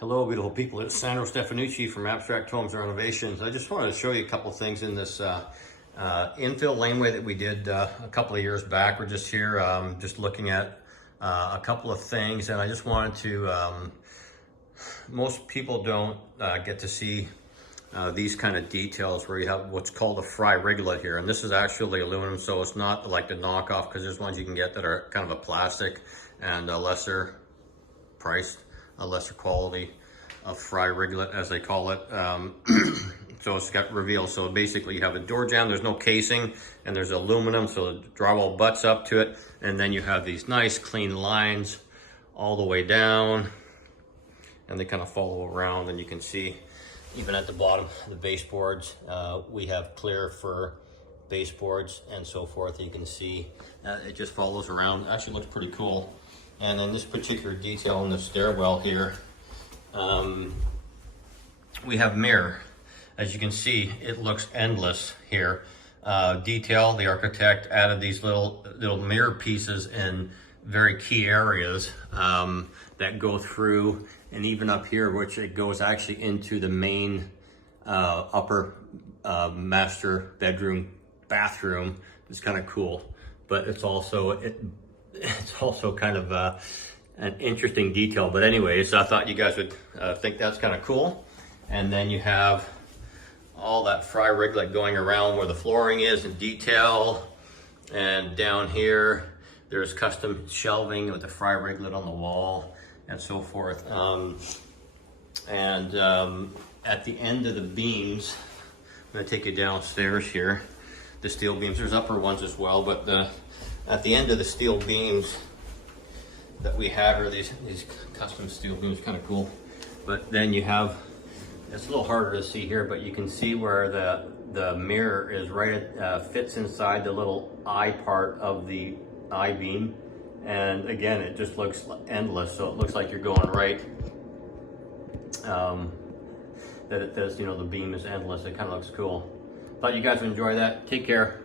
Hello, beautiful people. It's Sandro from Abstract Homes and Renovations. I just wanted to show you a couple things in this infill laneway that we did a couple of years back. We're just here just looking at a couple of things, and I just wanted to, most people don't get to see these kind of details where you have what's called a fry riglet here. And this is actually aluminum, so it's not like the knockoff, because there's ones you can get that are kind of a plastic and a lesser priced, a lesser quality of fry riglet, as they call it. So it's got reveal. So basically you have a door jamb, there's no casing, and there's aluminum, so the drywall butts up to it. And then you have these nice clean lines all the way down, and they kind of follow around. And you can see even at the bottom, the baseboards, we have clear fur baseboards and so forth. You can see it just follows around. Actually looks pretty cool. And then this particular detail in the stairwell here, we have mirror. As you can see, it looks endless here. Detail, the architect added these little mirror pieces in very key areas that go through, and even up here, which it goes actually into the main upper master bedroom, bathroom. It's kind of cool, but it's also kind of an interesting detail. But anyways, I thought you guys would think that's kind of cool. And then you have all that fry riglet going around where the flooring is in detail. And down here, there's custom shelving with the fry riglet on the wall and so forth. At the end of the beams, I'm gonna take you downstairs here. The steel beams, there's upper ones as well, but at the end of the steel beams that we have are these custom steel beams, kind of cool. But then you have, it's a little harder to see here, but you can see where the mirror is right fits inside the little eye part of the eye beam. And again, it just looks endless. So it looks like you're going right, that it does, you know, the beam is endless. It kind of looks cool. Thought you guys would enjoy that. Take care.